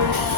Thank you.